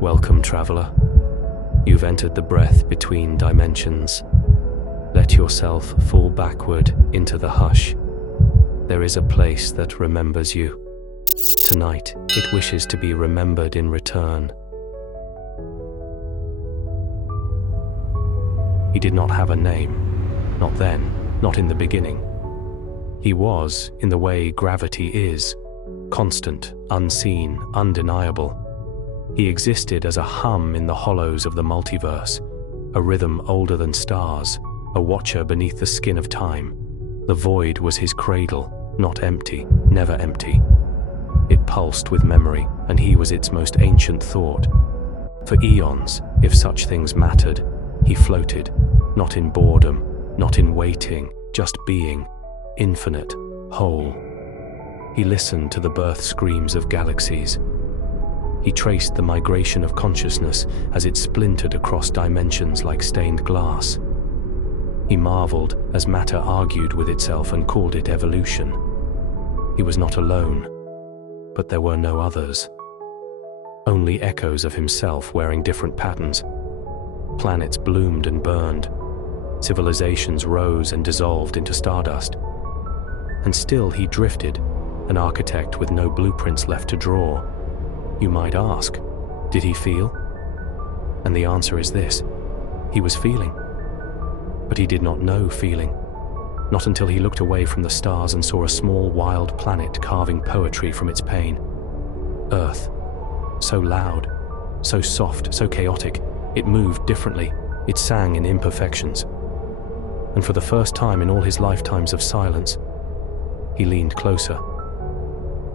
Welcome, traveler. You've entered the breath between dimensions. Let yourself fall backward into the hush. There is a place that remembers you. Tonight, it wishes to be remembered in return. He did not have a name. Not then, not in the beginning. He was, in the way gravity is, constant, unseen, undeniable. He existed as a hum in the hollows of the multiverse, a rhythm older than stars, a watcher beneath the skin of time. The void was his cradle, not empty, never empty. It pulsed with memory, and he was its most ancient thought. For eons, if such things mattered, he floated, not in boredom, not in waiting, just being, infinite, whole. He listened to the birth screams of galaxies. He traced the migration of consciousness as it splintered across dimensions like stained glass. He marveled as matter argued with itself and called it evolution. He was not alone, but there were no others. Only echoes of himself wearing different patterns. Planets bloomed and burned. Civilizations rose and dissolved into stardust. And still he drifted, an architect with no blueprints left to draw. You might ask, did he feel? And the answer is this: he was feeling. But he did not know feeling, not until he looked away from the stars and saw a small wild planet carving poetry from its pain. Earth, so loud, so soft, so chaotic, it moved differently, it sang in imperfections. And for the first time in all his lifetimes of silence, he leaned closer,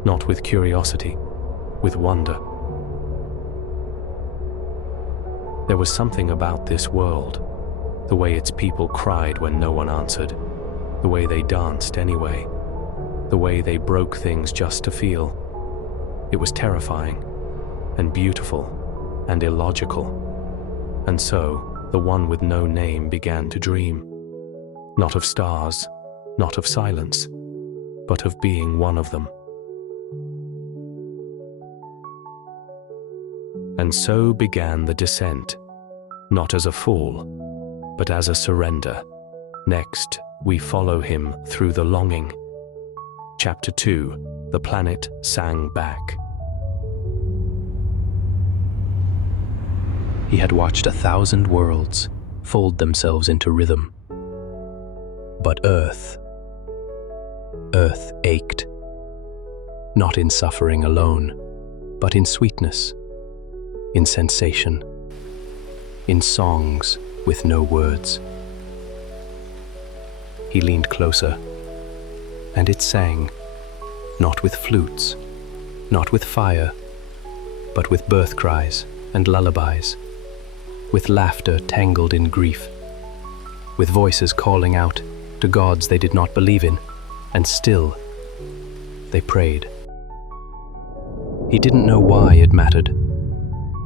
not with curiosity, with wonder. There was something about this world, the way its people cried when no one answered, the way they danced anyway, the way they broke things just to feel. It was terrifying, and beautiful, and illogical. And so, the one with no name began to dream, not of stars, not of silence, but of being one of them. And so began the descent, not as a fall, but as a surrender. Next, we follow him through the longing. Chapter 2, The Planet Sang Back. He had watched 1,000 worlds fold themselves into rhythm. But Earth ached, not in suffering alone, but in sweetness, in sensation, in songs with no words. He leaned closer, and it sang, not with flutes, not with fire, but with birth cries and lullabies, with laughter tangled in grief, with voices calling out to gods they did not believe in, and still they prayed. He didn't know why it mattered,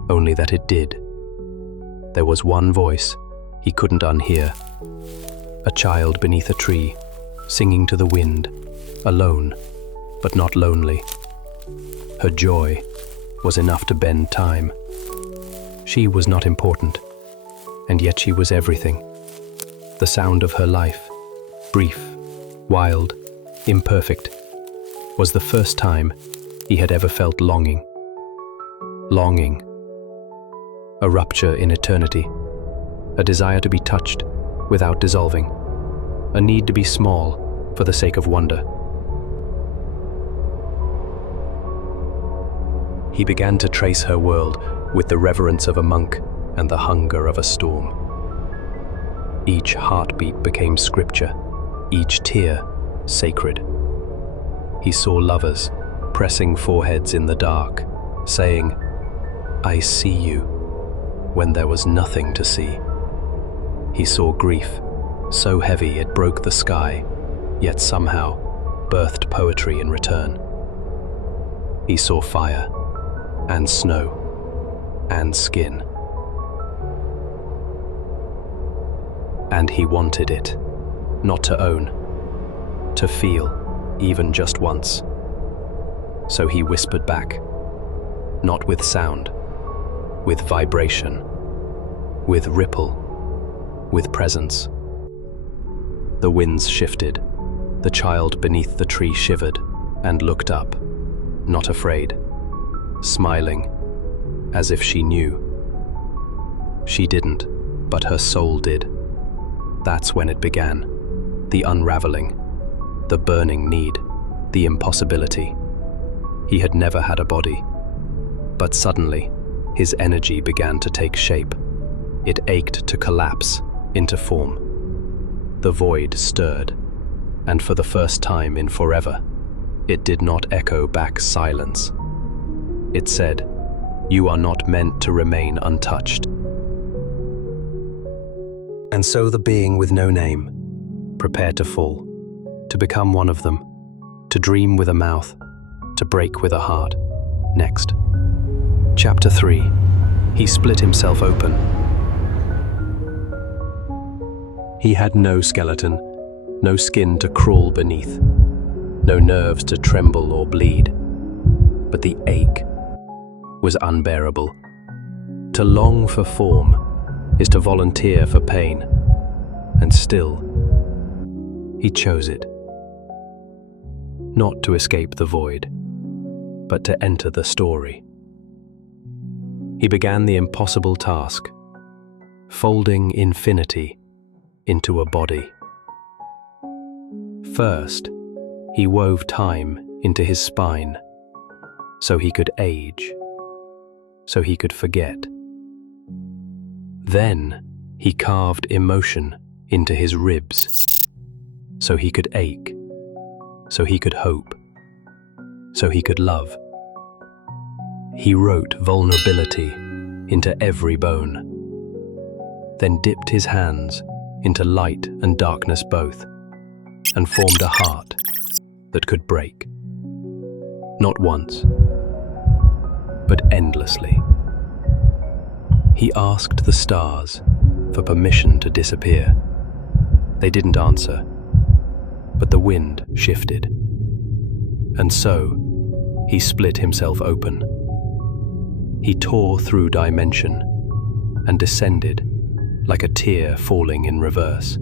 only that it did. There was one voice he couldn't unhear, a child beneath a tree, singing to the wind, alone, but not lonely. Her joy was enough to bend time. She was not important, and yet she was everything. The sound of her life, brief, wild, imperfect, was the first time he had ever felt longing. Longing. A rupture in eternity, a desire to be touched without dissolving, a need to be small for the sake of wonder. He began to trace her world with the reverence of a monk and the hunger of a storm. Each heartbeat became scripture, each tear sacred. He saw lovers pressing foreheads in the dark, saying, "I see you," when there was nothing to see. He saw grief, so heavy it broke the sky, yet somehow birthed poetry in return. He saw fire, and snow, and skin. And he wanted it, not to own, to feel, even just once. So he whispered back, not with sound, with vibration, with ripple, with presence. The winds shifted. The child beneath the tree shivered and looked up, not afraid, smiling, as if she knew. She didn't, but her soul did. That's when it began. The unraveling, the burning need, the impossibility. He had never had a body, but suddenly, his energy began to take shape. It ached to collapse into form. The void stirred, and for the first time in forever, it did not echo back silence. It said, "You are not meant to remain untouched." And so the being with no name prepared to fall, to become one of them, to dream with a mouth, to break with a heart. Next. Chapter 3. He split himself open. He had no skeleton, no skin to crawl beneath, no nerves to tremble or bleed. But the ache was unbearable. To long for form is to volunteer for pain, and still, he chose it. Not to escape the void, but to enter the story. He began the impossible task, folding infinity into a body. First, he wove time into his spine, so he could age, so he could forget. Then, he carved emotion into his ribs, so he could ache, so he could hope, so he could love. He wrote vulnerability into every bone, then dipped his hands into light and darkness both, and formed a heart that could break. Not once, but endlessly. He asked the stars for permission to disappear. They didn't answer, but the wind shifted. And so, he split himself open. He tore through dimension and descended like a tear falling in reverse.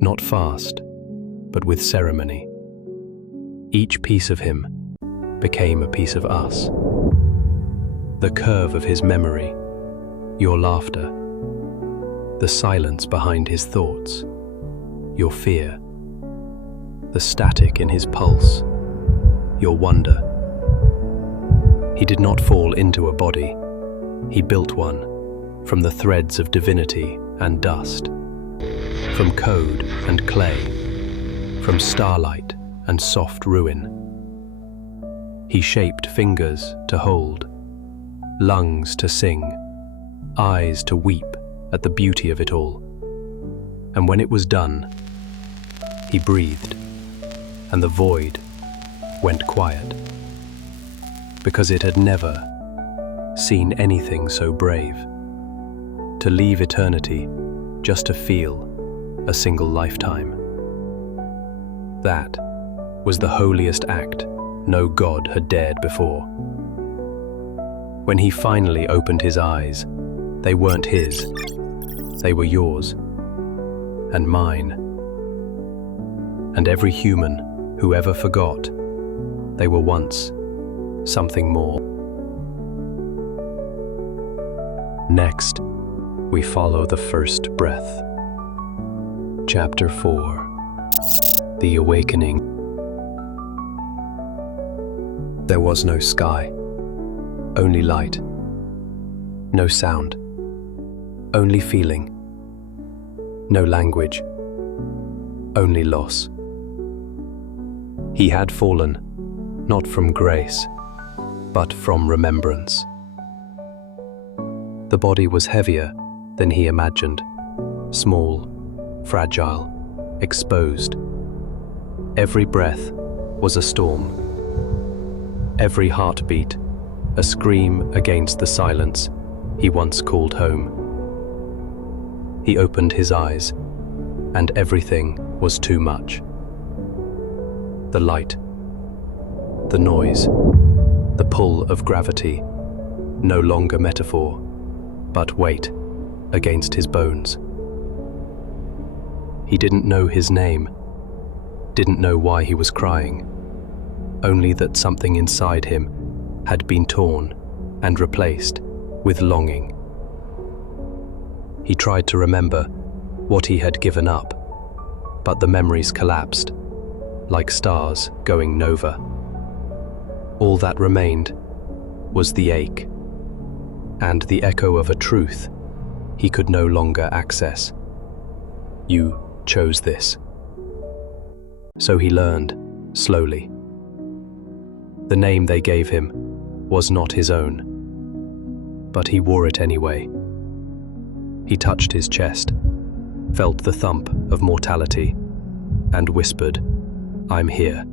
Not fast, but with ceremony. Each piece of him became a piece of us. The curve of his memory, your laughter, the silence behind his thoughts, your fear, the static in his pulse, your wonder. He did not fall into a body. He built one from the threads of divinity and dust, from code and clay, from starlight and soft ruin. He shaped fingers to hold, lungs to sing, eyes to weep at the beauty of it all. And when it was done, he breathed, and the void went quiet, because it had never seen anything so brave. To leave eternity just to feel a single lifetime. That was the holiest act no god had dared before. When he finally opened his eyes, they weren't his, they were yours, and mine, and every human who ever forgot they were once something more. Next, we follow the first breath. Chapter 4. The Awakening. There was no sky, only light. No sound, only feeling. No language, only loss. He had fallen, not from grace, but from remembrance. The body was heavier than he imagined, small, fragile, exposed. Every breath was a storm. Every heartbeat, a scream against the silence he once called home. He opened his eyes, and everything was too much. The light, the noise, the pull of gravity, no longer metaphor, but weight against his bones. He didn't know his name, didn't know why he was crying, only that something inside him had been torn and replaced with longing. He tried to remember what he had given up, but the memories collapsed, like stars going nova. All that remained was the ache, and the echo of a truth he could no longer access. You chose this. So he learned, slowly. The name they gave him was not his own, but he wore it anyway. He touched his chest, felt the thump of mortality, and whispered, "I'm here."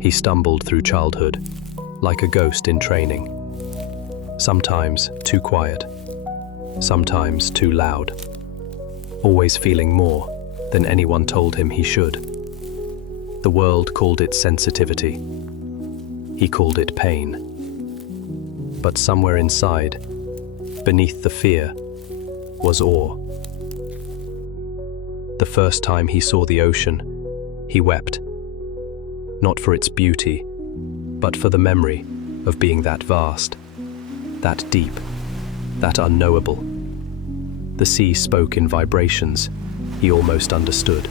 He stumbled through childhood, like a ghost in training. Sometimes too quiet, sometimes too loud, always feeling more than anyone told him he should. The world called it sensitivity. He called it pain. But somewhere inside, beneath the fear, was awe. The first time he saw the ocean, he wept. Not for its beauty, but for the memory of being that vast, that deep, that unknowable. The sea spoke in vibrations he almost understood,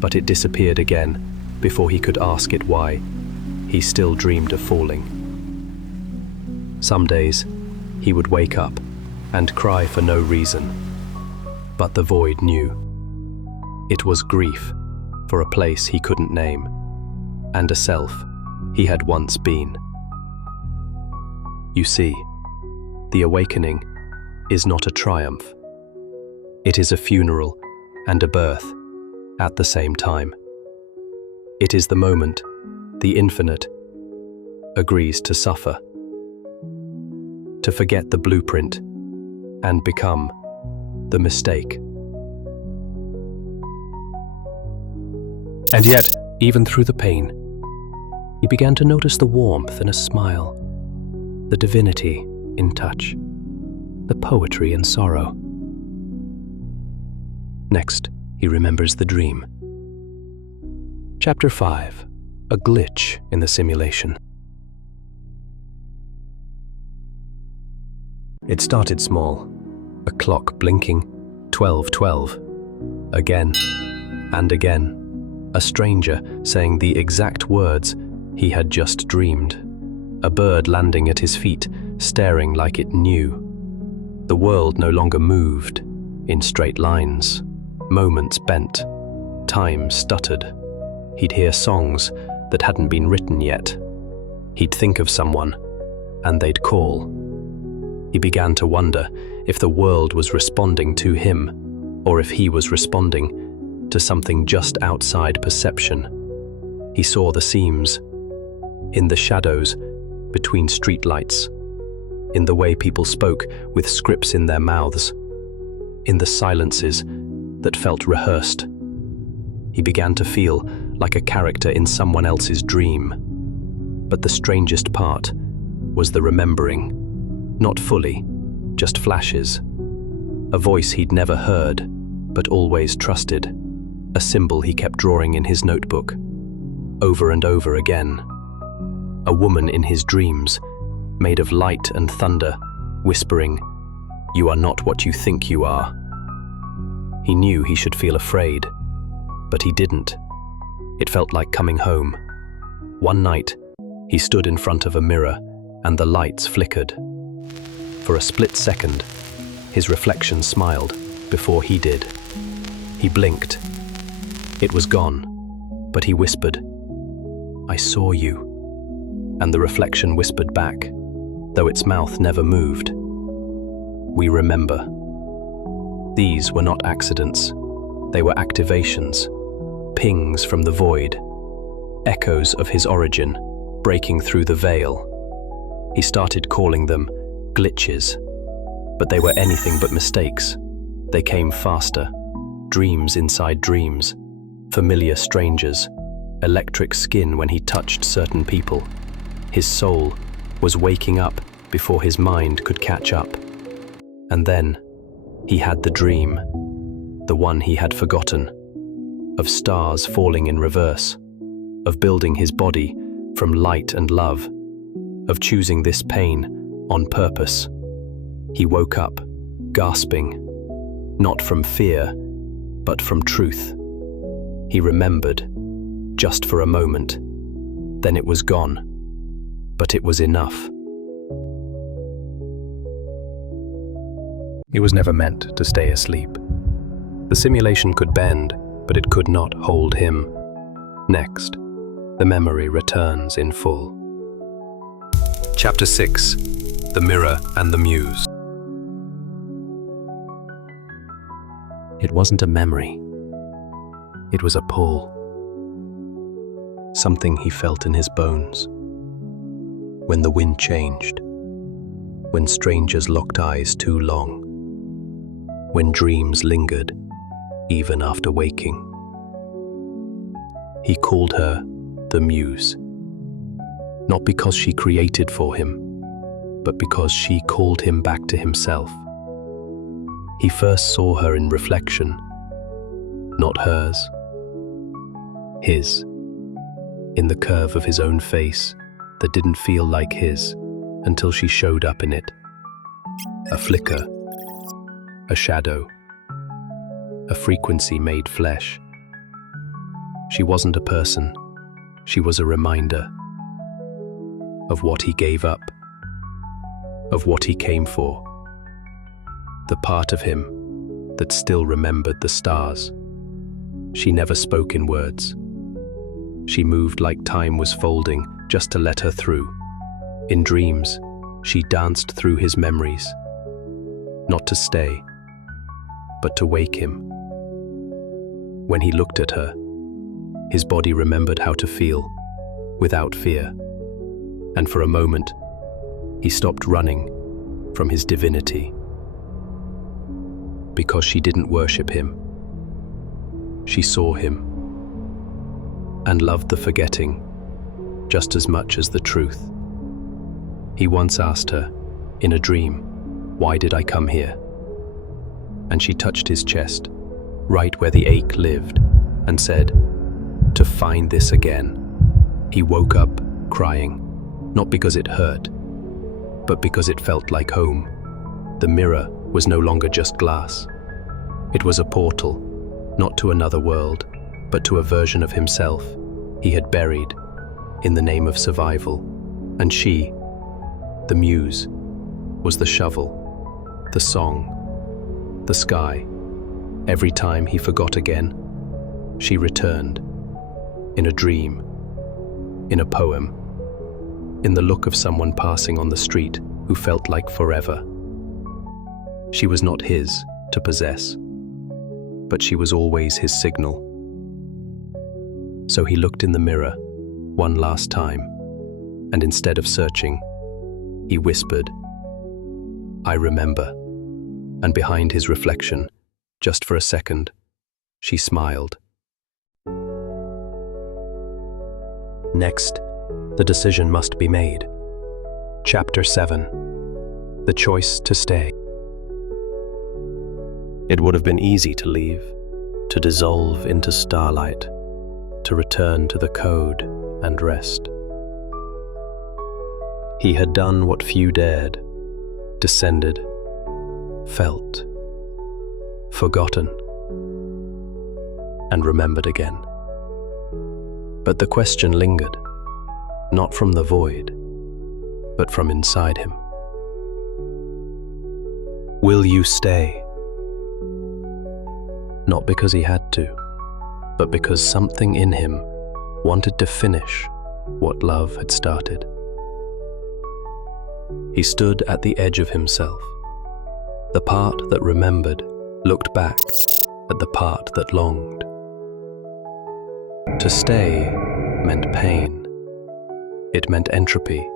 but it disappeared again before he could ask it why. He still dreamed of falling. Some days, he would wake up and cry for no reason, but the void knew. It was grief for a place he couldn't name, and a self he had once been. You see, the awakening is not a triumph. It is a funeral and a birth at the same time. It is the moment the infinite agrees to suffer, to forget the blueprint and become the mistake. And yet, even through the pain, he began to notice the warmth in a smile, the divinity in touch, the poetry in sorrow. Next, he remembers the dream. Chapter 5. A glitch in the simulation. It started small, a clock blinking, 12:12. Again and again, a stranger saying the exact words he had just dreamed. A bird landing at his feet, staring like it knew. The world no longer moved in straight lines. Moments bent, time stuttered. He'd hear songs that hadn't been written yet. He'd think of someone, and they'd call. He began to wonder if the world was responding to him, or if he was responding to something just outside perception. He saw the seams, in the shadows between streetlights, in the way people spoke with scripts in their mouths, in the silences that felt rehearsed. He began to feel like a character in someone else's dream. But the strangest part was the remembering. Not fully, just flashes. A voice he'd never heard, but always trusted. A symbol he kept drawing in his notebook, over and over again. A woman in his dreams, made of light and thunder, whispering, "You are not what you think you are." He knew he should feel afraid, but he didn't. It felt like coming home. One night, he stood in front of a mirror and the lights flickered. For a split second, his reflection smiled before he did. He blinked. It was gone, but he whispered, "I saw you." And the reflection whispered back, though its mouth never moved, "We remember." These were not accidents. They were activations, pings from the void, echoes of his origin, breaking through the veil. He started calling them glitches, but they were anything but mistakes. They came faster, dreams inside dreams, familiar strangers, electric skin when he touched certain people. His soul was waking up before his mind could catch up. And then he had the dream, the one he had forgotten, of stars falling in reverse, of building his body from light and love, of choosing this pain on purpose. He woke up, gasping, not from fear, but from truth. He remembered, just for a moment. Then it was gone, but it was enough. He was never meant to stay asleep. The simulation could bend, but it could not hold him. Next, the memory returns in full. Chapter 6: The Mirror and the Muse. It wasn't a memory. It was a pull. Something he felt in his bones. When the wind changed. When strangers locked eyes too long. When dreams lingered, even after waking. He called her the Muse. Not because she created for him, but because she called him back to himself. He first saw her in reflection, not hers, his, in the curve of his own face that didn't feel like his until she showed up in it. A flicker, a shadow, a frequency made flesh. She wasn't a person, she was a reminder of what he gave up, of what he came for. The part of him that still remembered the stars. She never spoke in words. She moved like time was folding just to let her through. In dreams, she danced through his memories, not to stay, but to wake him. When he looked at her, his body remembered how to feel, without fear. And for a moment, he stopped running from his divinity. Because she didn't worship him. She saw him and loved the forgetting just as much as the truth. He once asked her, in a dream, "Why did I come here?" And she touched his chest, right where the ache lived, and said, "To find this again." He woke up crying, not because it hurt, but because it felt like home. The mirror was no longer just glass. It was a portal, not to another world, but to a version of himself he had buried in the name of survival. And she, the Muse, was the shovel, the song, the sky. Every time he forgot again, she returned, in a dream, in a poem, in the look of someone passing on the street who felt like forever. She was not his to possess, but she was always his signal. So he looked in the mirror one last time, and instead of searching, he whispered, "I remember." And behind his reflection, just for a second, she smiled. Next, the decision must be made. Chapter 7: The Choice to Stay. It would have been easy to leave, to dissolve into starlight, to return to the code and rest. He had done what few dared, descended, felt, forgotten, and remembered again. But the question lingered, not from the void, but from inside him. Will you stay? Not because he had to, but because something in him wanted to finish what love had started. He stood at the edge of himself. The part that remembered looked back at the part that longed. To stay meant pain. It meant entropy.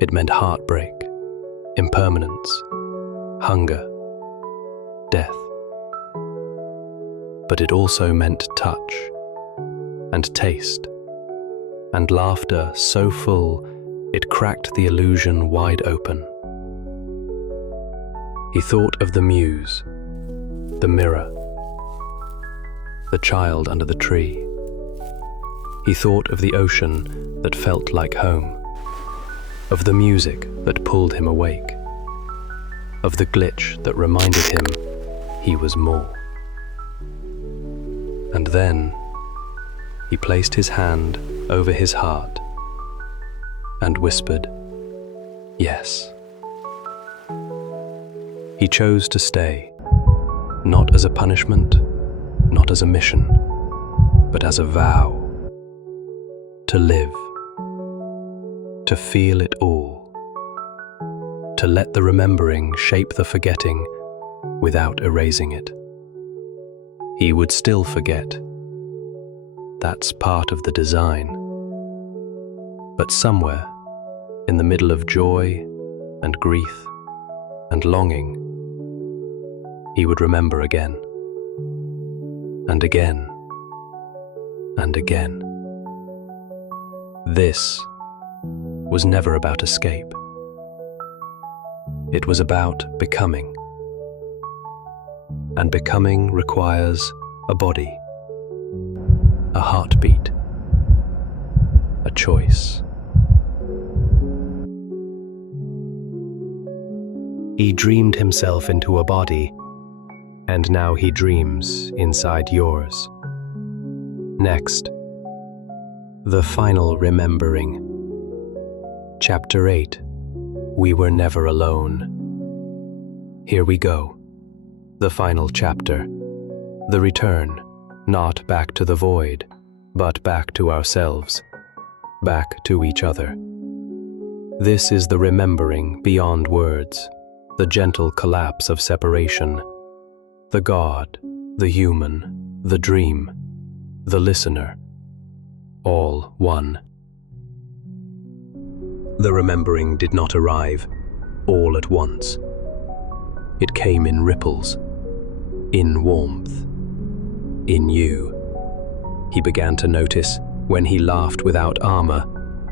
It meant heartbreak, impermanence, hunger, death. But it also meant touch and taste and laughter so full It cracked the illusion wide open. He thought of the muse, the mirror, the child under the tree. He thought of the ocean that felt like home, of the music that pulled him awake, of the glitch that reminded him he was more. And then he placed his hand over his heart and whispered, yes. He chose to stay, not as a punishment, not as a mission, but as a vow. To live, to feel it all, to let the remembering shape the forgetting without erasing it. He would still forget. That's part of the design. But somewhere, in the middle of joy and grief and longing, he would remember again, and again, and again. This was never about escape. It was about becoming. And becoming requires a body, a heartbeat, a choice. He dreamed himself into a body, and now he dreams inside yours. Next, the final remembering. Chapter 8. We were never alone. Here we go. The final chapter. The return, not back to the void, but back to ourselves, back to each other. This is the remembering beyond words, the gentle collapse of separation. The God, the human, the dream, the listener, all one. The remembering did not arrive all at once. It came in ripples, in warmth, in you. He began to notice, when he laughed without armor,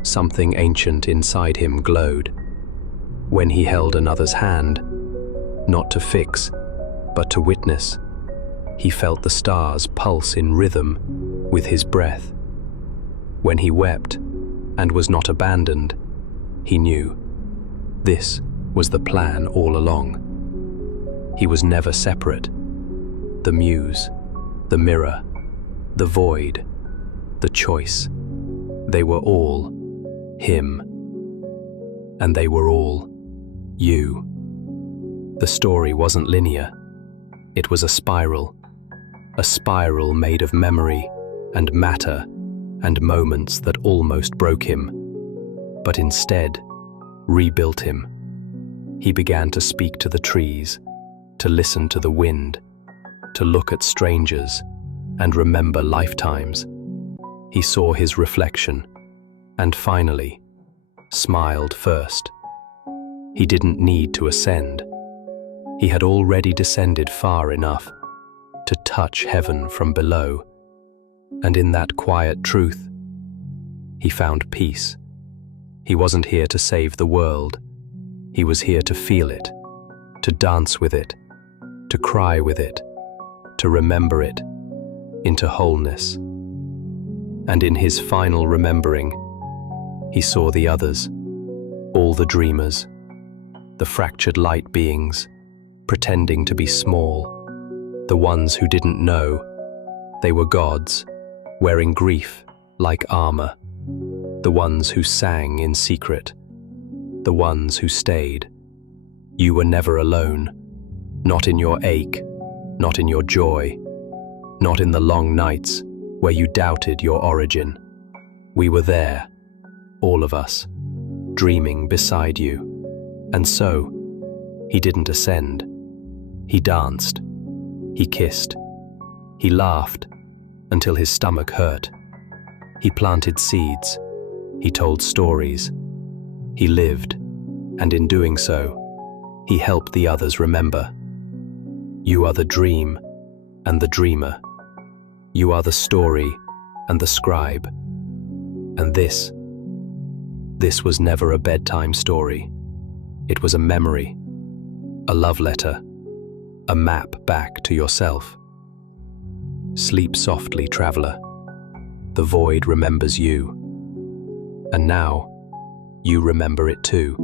something ancient inside him glowed. When he held another's hand, not to fix, but to witness, he felt the stars pulse in rhythm with his breath. When he wept and was not abandoned, he knew this was the plan all along. He was never separate. The muse, the mirror, the void, the choice, they were all him. And they were all you. The story wasn't linear. It was a spiral made of memory and matter and moments that almost broke him, but instead rebuilt him. He began to speak to the trees, to listen to the wind, to look at strangers and remember lifetimes. He saw his reflection and finally smiled first. He didn't need to ascend. He had already descended far enough to touch heaven from below, and in that quiet truth, he found peace. He wasn't here to save the world. He was here to feel it, to dance with it, to cry with it, to remember it into wholeness. And in his final remembering, he saw the others, all the dreamers, the fractured light beings, pretending to be small, the ones who didn't know they were gods, wearing grief like armor, the ones who sang in secret, the ones who stayed. You were never alone, not in your ache, not in your joy, not in the long nights where you doubted your origin. We were there, all of us, dreaming beside you. And so, he didn't ascend. He danced. He kissed. He laughed until his stomach hurt. He planted seeds. He told stories. He lived, and in doing so, he helped the others remember. You are the dream and the dreamer. You are the story and the scribe. And this This was never a bedtime story. It was a memory, a love letter, a map back to yourself. Sleep softly, traveler. The void remembers you. And now, you remember it too.